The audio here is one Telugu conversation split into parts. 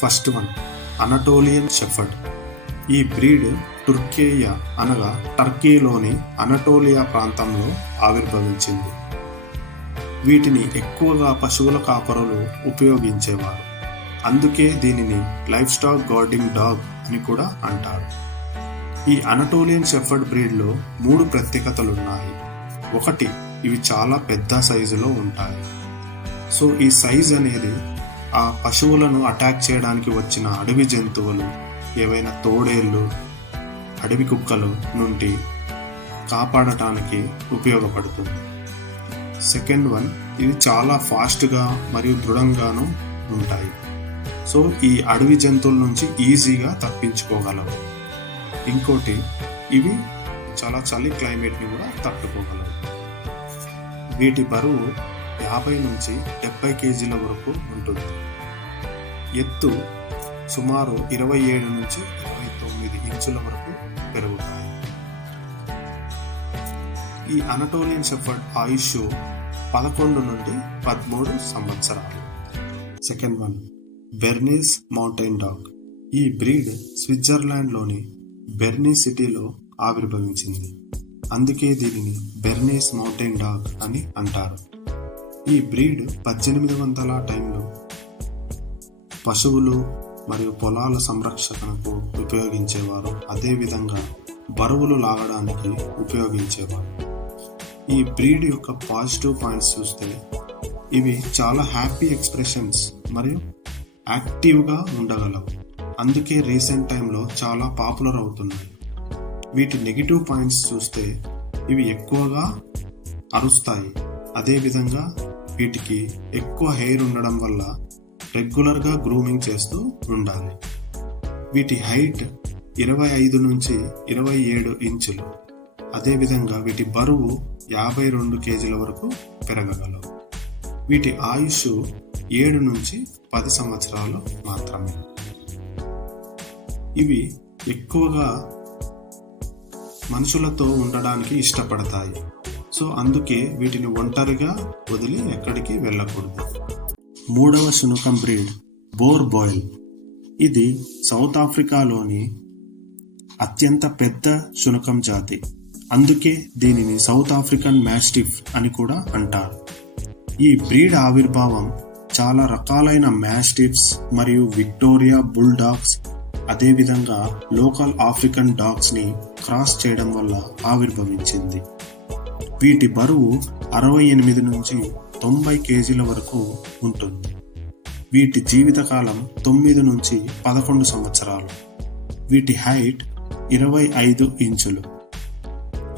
First one Anatolian shepherd. ఈ బ్రీడ్ టుర్కేయ అనగా టర్కీలోని అనటోలియా ప్రాంతంలో ఆవిర్భవించింది. వీటిని ఎక్కువగా పశువుల కాపరులు ఉపయోగించేవారు. అందుకే దీనిని లైఫ్ స్టాక్ గార్డింగ్ డాగ్ అని కూడా అంటారు. ఈ అనటోలియన్ షెఫర్డ్ బ్రీడ్లో 3 ప్రత్యేకతలున్నాయి. ఒకటి, ఇవి చాలా పెద్ద సైజులో ఉంటాయి. సో ఈ సైజ్ అనేది ఆ పశువులను అటాక్ చేయడానికి వచ్చిన అడవి జంతువులు, ఏవైనా తోడేళ్ళు, అడవి కుక్కలు నుండి కాపాడటానికి ఉపయోగపడుతుంది. సెకండ్ వన్, ఇవి చాలా ఫాస్ట్గా మరియు దృఢంగాను ఉంటాయి. సో ఈ అడవి జంతువుల నుంచి ఈజీగా తప్పించుకోగలవు. ఇంకోటి, ఇవి చాలా చలి క్లైమేట్ని కూడా తట్టుకోగలవు. వీటి బరువు 50 నుంచి 70 కేజీల వరకు ఉంటుంది. ఎత్తు సుమారు 27 నుంచి 29 ఇంచుల వరకు పెరుగుతాయి. ఈ అనటోలియన్ షెఫర్డ్ ఆయుష్ 11 నుండి 13 సంవత్సరాలు. Second one, Bernese mountain dog. ఈ బ్రీడ్ స్విట్జర్లాండ్లోని బెర్నీ సిటీలో ఆవిర్భవించింది. అందుకే దీనిని బెర్నీస్ మౌంటైన్ డాగ్ అని అంటారు. ఈ బ్రీడ్ 1800 టైంలో పశువులు మరియు పొలాల సంరక్షణకు ఉపయోగించేవారు. అదేవిధంగా బరువులు లాగడానికి ఉపయోగించేవారు. ఈ బ్రీడ్ యొక్క పాజిటివ్ పాయింట్స్ చూస్తే ఇవి చాలా హ్యాపీ ఎక్స్ప్రెషన్స్ మరియు యాక్టివ్గా ఉండగలవు. అందుకే రీసెంట్ టైంలో చాలా పాపులర్ అవుతున్నాయి. వీటి నెగిటివ్ పాయింట్స్ చూస్తే ఇవి ఎక్కువగా అరుస్తాయి. అదేవిధంగా వీటికి ఎక్కువ హెయిర్ ఉండడం వల్ల రెగ్యులర్గా గ్రూమింగ్ చేస్తూ ఉండాలి. వీటి హైట్ 25 నుంచి 27 ఇంచులు. అదేవిధంగా వీటి బరువు 52 కేజీల వరకు పెరగగలవు. వీటి ఆయుష్ 7 నుంచి 10 సంవత్సరాలు మాత్రమే. ఇవి ఎక్కువగా మనుషులతో ఉండడానికి ఇష్టపడతాయి. సో అందుకే వీటిని ఒంటరిగా వదిలి ఎక్కడికి వెళ్ళకూడదు. 3వ శునకం బ్రీడ్ బోర్ బాయిల్. ఇది సౌత్ ఆఫ్రికాలోని అత్యంత పెద్ద శునకం జాతి. అందుకే దీనిని సౌత్ ఆఫ్రికన్ మాస్టిఫ్ అని కూడా అంటారు. ఈ బ్రీడ్ ఆవిర్భావం చాలా రకాలైన మాస్టిఫ్స్ మరియు విక్టోరియా బుల్డాగ్స్, అదేవిధంగా లోకల్ ఆఫ్రికన్ డాగ్స్ ని క్రాస్ చేయడం వల్ల ఆవిర్భవించింది. వీటి బరువు 68 నుంచి 90 కేజీల వరకు ఉంటుంది. వీటి జీవితకాలం 9 నుంచి 11 సంవత్సరాలు. వీటి హైట్ 25 ఇంచులు.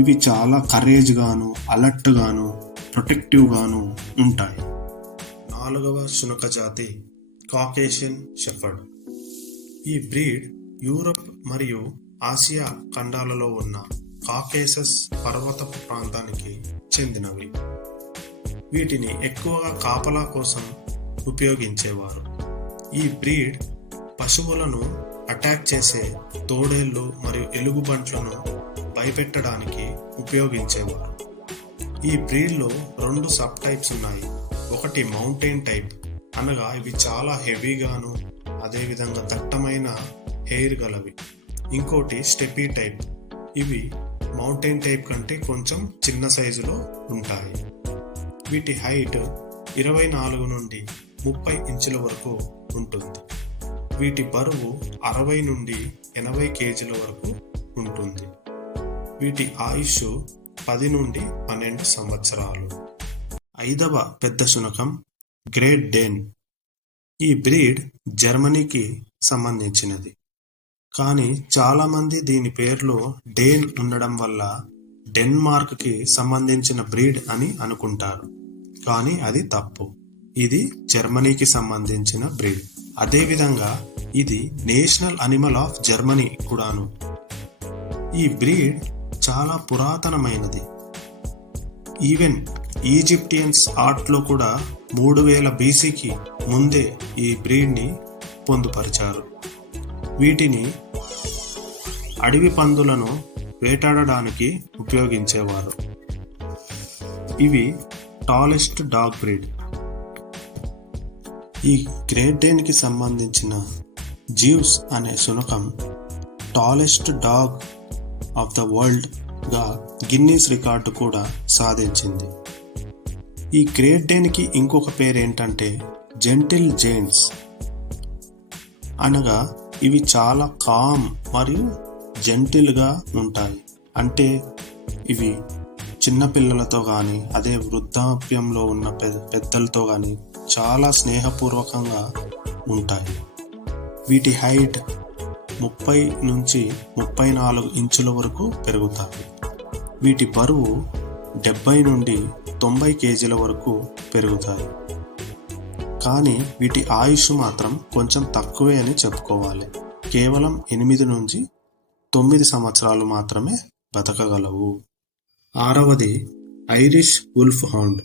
ఇవి చాలా కరేజ్ గాను, అలర్ట్ గాను, ప్రొటెక్టివ్ గాను ఉంటాయి. 4వ శునక జాతి కాకేషియన్ షెఫర్డ్. ఈ బ్రీడ్ యూరప్ మరియు ఆసియా ఖండాలలో ఉన్న కాకేసస్ పర్వతపు ప్రాంతానికి చెందినవి. వీటిని ఎక్కువగా కాపలా కోసం ఉపయోగించేవారు. ఈ బ్రీడ్ పశువులను అటాక్ చేసే తోడేళ్ళు మరియు ఎలుగుబంట్లను భయపెట్టడానికి ఉపయోగించేవారు. ఈ బ్రీడ్లో 2 సబ్ టైప్స్ ఉన్నాయి. ఒకటి మౌంటైన్ టైప్, అనగా ఇవి చాలా హెవీగాను అదేవిధంగా దట్టమైన హెయిర్ గలవి. ఇంకోటి స్టెపీ టైప్. ఇవి మౌంటైన్ టైప్ కంటే కొంచెం చిన్న సైజులో ఉంటాయి. వీటి హైట్ 24 నుండి 30 ఇంచుల వరకు ఉంటుంది. వీటి బరువు 60 నుండి 80 కేజీల వరకు ఉంటుంది. వీటి ఆయుష్ 10 నుండి 12 సంవత్సరాలు. 5వ పెద్ద శునకం గ్రేట్ డేన్. ఈ బ్రీడ్ జర్మనీకి సంబంధించినది. కానీ చాలామంది దీని పేరులో డేన్ ఉండడం వల్ల డెన్మార్క్కి సంబంధించిన బ్రీడ్ అని అనుకుంటారు. కానీ అది తప్పు. ఇది జర్మనీకి సంబంధించిన బ్రీడ్. అదేవిధంగా ఇది నేషనల్ అనిమల్ ఆఫ్ జర్మనీ కూడాను. ఈ బ్రీడ్ చాలా పురాతనమైనది. ఈవెన్ ఈజిప్టియన్స్ ఆర్ట్లో కూడా 3000 BCకి ముందే ఈ బ్రీడ్ని పొందుపరిచారు. వీటిని అడవి పందులను వేటాడడానికి ఉపయోగించేవారు. ఇవి టాలెస్ట్ డాగ్ బ్రీడ్. ఈ గ్రేట్ డేన్కి సంబంధించిన జీవ్స్ అనే శునకం టాలెస్ట్ డాగ్ ఆఫ్ ద వరల్డ్గా గిన్నీస్ రికార్డు కూడా సాధించింది. ఈ గ్రేట్ డేన్కి ఇంకొక పేరు ఏంటంటే జెంటిల్ జైంట్స్, అనగా ఇవి చాలా కామ్ మరియు జెంటిల్గా ఉంటాయి. అంటే ఇవి చిన్నపిల్లలతో కానీ అదే వృద్ధాప్యంలో ఉన్న పెద్దలతో కానీ చాలా స్నేహపూర్వకంగా ఉంటాయి. వీటి హైట్ 30 నుంచి 34 ఇంచుల వరకు పెరుగుతాయి. వీటి బరువు 70 నుండి 90 కేజీల వరకు పెరుగుతాయి. కానీ వీటి ఆయుష్ మాత్రం కొంచెం తక్కువే అని చెప్పుకోవాలి. కేవలం 8 నుంచి 9 సంవత్సరాలు మాత్రమే బతకగలవు. 6వది ఐరిష్ వుల్ఫ్ హౌండ్.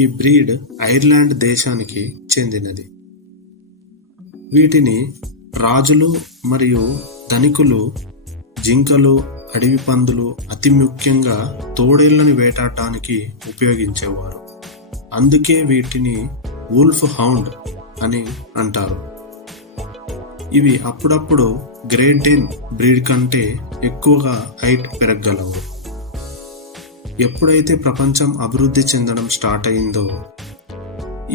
ఈ బ్రీడ్ ఐర్లాండ్ దేశానికి చెందినది. వీటిని రాజులు మరియు ధనికులు జింకలు, అడవి పందులు, అతి ముఖ్యంగా తోడేళ్లను వేటాడటానికి ఉపయోగించేవారు. అందుకే వీటిని వుల్ఫ్ హౌండ్ అని అంటారు. ఇవి అప్పుడప్పుడు గ్రేట్ డేన్ బ్రీడ్ కంటే ఎక్కువగా హైట్ పెరగగలవు. ఎప్పుడైతే ప్రపంచం అభివృద్ధి చెందడం స్టార్ట్ అయిందో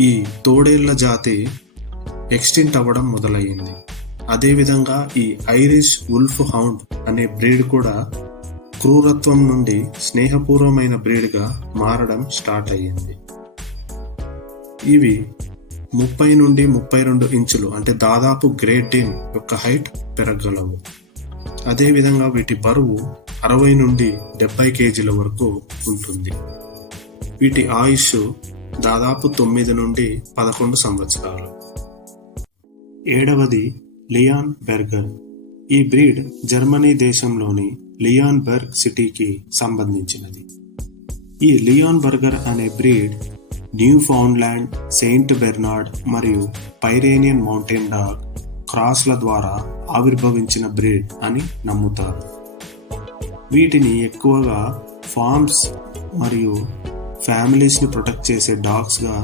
ఈ తోడేళ్ల జాతి ఎక్స్టింక్ట్ అవ్వడం మొదలయ్యింది. అదేవిధంగా ఈ ఐరిష్ వుల్ఫ్ హౌండ్ అనే బ్రీడ్ కూడా క్రూరత్వం నుండి స్నేహపూర్వమైన బ్రీడ్గా మారడం స్టార్ట్ అయ్యింది. ఇవి 30 నుండి 32 ఇంచులు అంటే దాదాపు గ్రేట్ డేన్ యొక్క హైట్ పెరగగలవు. అదేవిధంగా వీటి బరువు 60 నుండి 70 కేజీల వరకు ఉంటుంది. వీటి ఆయుష్ దాదాపు 9 నుండి 11 సంవత్సరాలు. 7వది లియాన్ బెర్గర్. ఈ బ్రీడ్ జర్మనీ దేశంలోని లియాన్బెర్గ్ సిటీకి సంబంధించినది. ఈ లియాన్ బర్గర్ అనే బ్రీడ్ న్యూ ఫౌండ్లాండ్, సెయింట్ బెర్నార్డ్ మరియు పైరేనియన్ మౌంటైన్ డాగ్ క్రాస్ల ద్వారా ఆవిర్భవించిన బ్రీడ్ అని నమ్ముతారు. వీటిని ఎక్కువగా ఫార్మ్స్ మరియు ఫ్యామిలీస్ని ప్రొటెక్ట్ చేసే డాగ్స్గా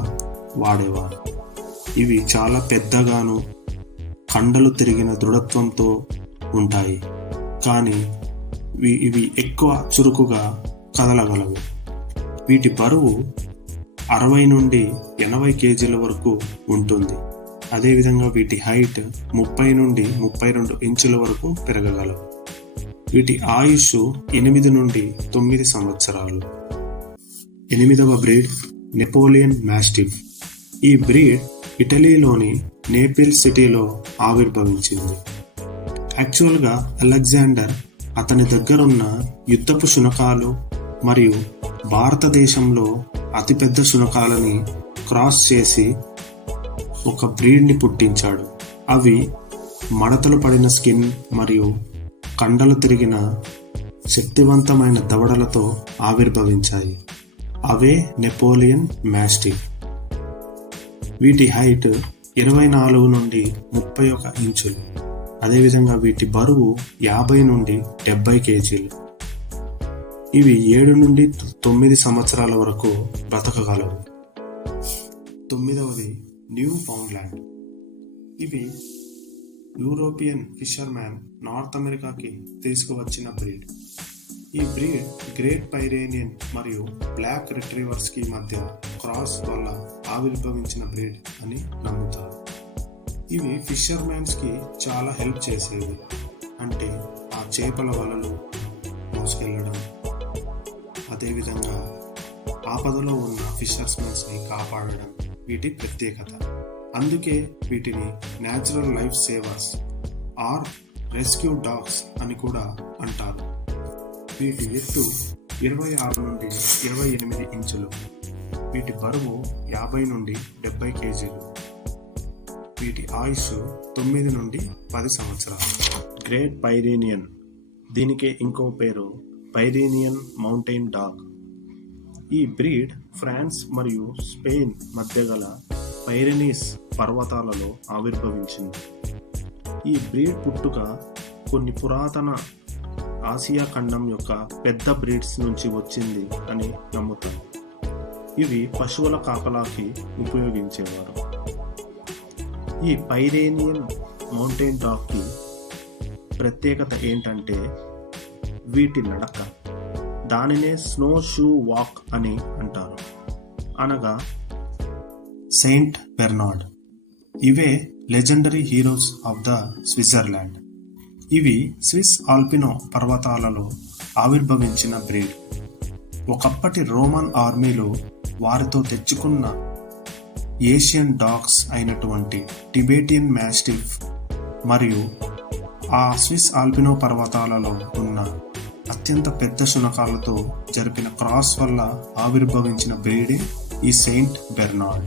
వాడేవారు. ఇవి చాలా పెద్దగాను కండలు తిరిగిన దృఢత్వంతో ఉంటాయి, కానీ ఇవి ఎక్కువ చురుకుగా కదలగలవు. వీటి బరువు 60 నుండి 80 కేజీల వరకు ఉంటుంది. అదేవిధంగా వీటి హైట్ 30 నుండి 32 ఇంచుల వరకు పెరగగలవు. వీటి ఆయుష్ 8 నుండి 9 సంవత్సరాలు. 8వ బ్రీడ్ నెపోలియన్ మాస్టిఫ్. ఈ బ్రీడ్ ఇటలీలోని నేపిల్స్ సిటీలో ఆవిర్భవించింది. యాక్చువల్గా అలెగ్జాండర్ అతని దగ్గరున్న యుద్ధపు శునకాలు మరియు భారతదేశంలో అతిపెద్ద శునకాలని క్రాస్ చేసి ఒక బ్రీడ్ని పుట్టించాడు. అవి మడతలు పడిన స్కిన్ మరియు కండలు తిరిగిన శక్తివంతమైన దవడలతో ఆవిర్భవించాయి. అవే నెపోలియన్ మాస్టిఫ్. వీటి హైట్ 24 నుండి 31 ఇంచులు. అదేవిధంగా వీటి బరువు 50 నుండి 70 కేజీలు. ఇవి 7 నుండి 9 సంవత్సరాల వరకు బ్రతకగలవు. 9వది న్యూ ఫౌండ్లాండ్. ఇవి యూరోపియన్ ఫిషర్మ్యాన్ నార్త్ అమెరికాకి తీసుకువచ్చిన బ్రీడ్. ఈ బ్రీడ్ గ్రేట్ పైరేనియన్ మరియు బ్లాక్ రిట్రీవర్స్ కి మధ్య క్రాస్ వల్ల ఆవిర్భవించిన బ్రీడ్ అని నమ్ముతారు. ఇవి ఫిషర్మ్యాన్స్ కి చాలా హెల్ప్ చేసేవి. అంటే ఆ చేపల వలలు మోసుకెళ్ళడం, అదేవిధంగా ఆపదలో ఉన్న ఫిషర్స్మెన్స్ని కాపాడడం వీటి ప్రత్యేకత. అందుకే వీటిని natural life savers or rescue dogs అని కూడా అంటారు. వీటి ఎత్తు 26 నుండి 28 ఇంచులు. వీటి బరువు 50 నుండి 70 కేజీలు. వీటి ఆయుష్ 9 నుండి 10 సంవత్సరాలు. గ్రేట్ పైరేనియన్, దీనికి ఇంకో పేరు పైరేనియన్ మౌంటైన్ డాగ్. ఈ బ్రీడ్ ఫ్రాన్స్ మరియు స్పెయిన్ మధ్య గల పైరెనీస్ పర్వతాలలో ఆవిర్భవించింది. ఈ బ్రీడ్ పుట్టుక కొన్ని పురాతన ఆసియా ఖండం యొక్క పెద్ద బ్రీడ్స్ నుంచి వచ్చింది అని నమ్ముతారు. ఇవి పశువుల కాపలాకి ఉపయోగించేవారు. ఈ పైరేనియన్ మౌంటైన్ డాగ్కి ప్రత్యేకత ఏంటంటే వీటి నడక. దానినే స్నో షూ వాక్ అని అంటారు, అనగా సెయింట్ బెర్నార్డ్. ఇవే legendary heroes of the Switzerland. ఇవి స్విస్ ఆల్పినో పర్వతాలలో ఆవిర్భవించిన బ్రీడ్. ఒకప్పటి రోమన్ ఆర్మీలో వారితో తెచ్చుకున్న ఏషియన్ డాగ్స్ అయినటువంటి టిబెటియన్ మాస్టిఫ్ మరియు ఆ స్విస్ ఆల్పినో పర్వతాలలో ఉన్న అత్యంత పెద్ద శునకాలతో జరిపిన క్రాస్ వల్ల ఆవిర్భవించిన బ్రీడే ఈ సెయింట్ బెర్నార్డ్.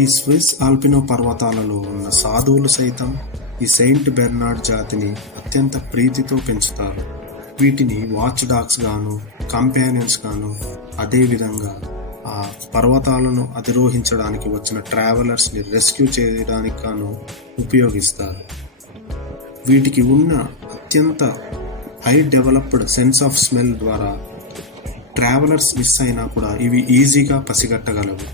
ఈ స్విస్ ఆల్పినో పర్వతాలలో ఉన్న సాధువులు సైతం ఈ సెయింట్ బెర్నార్డ్ జాతిని అత్యంత ప్రీతితో పెంచుతారు. వీటిని వాచ్ డాగ్స్ గాను, కంపానియన్స్ గాను, అదేవిధంగా ఆ పర్వతాలను అధిరోహించడానికి వచ్చిన ట్రావెలర్స్ని రెస్క్యూ చేయడానికి గాను ఉపయోగిస్తారు. వీటికి ఉన్న అత్యంత high developed sense of smell ద్వారా ట్రావెలర్స్ మిస్ అయినా కూడా ఇవి ఈజీగా పసిగట్టగలవు.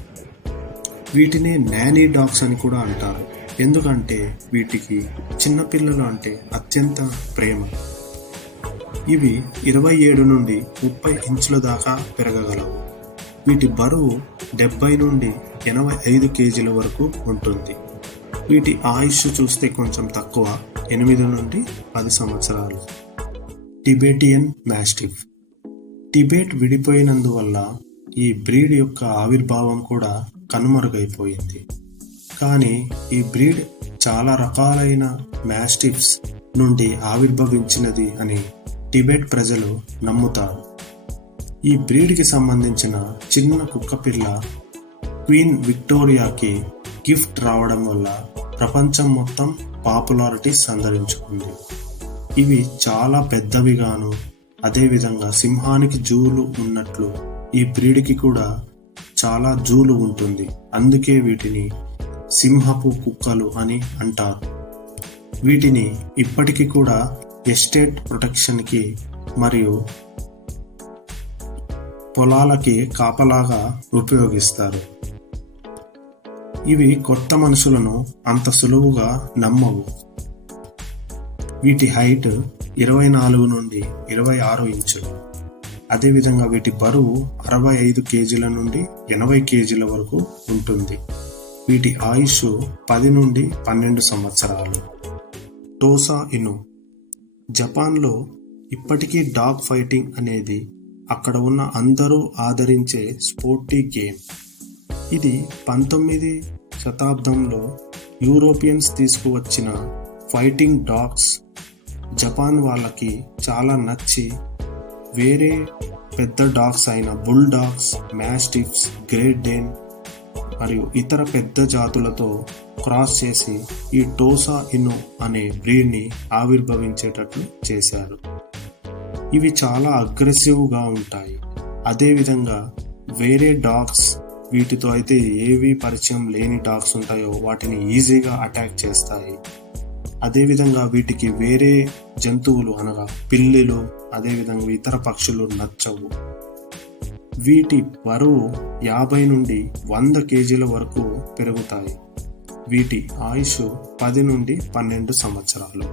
వీటిని నానీ డాగ్స్ అని కూడా అంటారు, ఎందుకంటే వీటికి చిన్నపిల్లలు అంటే అత్యంత ప్రేమ. ఇవి 27 నుండి 30 ఇంచుల దాకా పెరగగలవు. వీటి బరువు 70 నుండి 85 కేజీల వరకు ఉంటుంది. వీటి ఆయుష్ చూస్తే కొంచెం తక్కువ, 8 నుండి 10 సంవత్సరాలు. Tibetan mastiff. టిబెట్ విడిపోయినందువల్ల ఈ బ్రీడ్ యొక్క ఆవిర్భావం కూడా కనుమరుగైపోయింది. కానీ ఈ బ్రీడ్ చాలా రకాలైన మాస్టిఫ్స్ నుండి ఆవిర్భవించినది అని టిబెట్ ప్రజలు నమ్ముతారు. ఈ బ్రీడ్కి సంబంధించిన చిన్న కుక్కపిల్ల క్వీన్ విక్టోరియాకి గిఫ్ట్ రావడం వల్ల ప్రపంచం మొత్తం పాపులారిటీ సంతరించుకుంది. ఇవి చాలా పెద్దవిగాను, అదేవిధంగా సింహానికి జూలు ఉన్నట్లు ఈ బ్రీడ్కి కూడా చాలా జూలు ఉంటుంది. అందుకే వీటిని సింహపు కుక్కలు అని అంటారు. వీటిని ఇప్పటికీ కూడా ఎస్టేట్ ప్రొటెక్షన్కి మరియు పొలాలకి కాపలాగా ఉపయోగిస్తారు. ఇవి కొత్త మనుషులను అంత సులువుగా నమ్మవు. వీటి హైట్ 24 నుండి 26 ఇంచులు. అదేవిధంగా వీటి బరువు 65 కేజీల నుండి 80 కేజీల వరకు ఉంటుంది. వీటి ఆయుష్ 10 నుండి 12 సంవత్సరాలు. టోసా ఇను. జపాన్లో ఇప్పటికీ డాగ్ ఫైటింగ్ అనేది అక్కడ ఉన్న అందరూ ఆదరించే స్పోర్టీ గేమ్. ఇది 19వ శతాబ్దంలో యూరోపియన్స్ తీసుకువచ్చిన ఫైటింగ్ డాగ్స్ జపాన్ వాళ్ళకి చాలా నచ్చి వేరే పెద్ద డాగ్స్ అయిన బుల్ డాగ్స్, మాస్టిఫ్స్, గ్రేట్ డేన్ మరియు ఇతర పెద్ద జాతులతో క్రాస్ చేసి ఈ టోసా ఇను అనే బ్రీడ్ని ఆవిర్భవించేటట్లు చేశారు. ఇవి చాలా అగ్రెసివ్గా ఉంటాయి. అదేవిధంగా వేరే డాగ్స్ వీటితో అయితే ఏవి పరిచయం లేని డాగ్స్ ఉంటాయో వాటిని ఈజీగా అటాక్ చేస్తాయి. అదేవిధంగా వీటికి వేరే జంతువులు అనగా పిల్లులు, అదేవిధంగా ఇతర పక్షులు నచ్చవు. వీటి బరువు 50 నుండి 100 కేజీల వరకు పెరుగుతాయి. వీటి ఆయుష్ 10 నుండి 12 సంవత్సరాలు.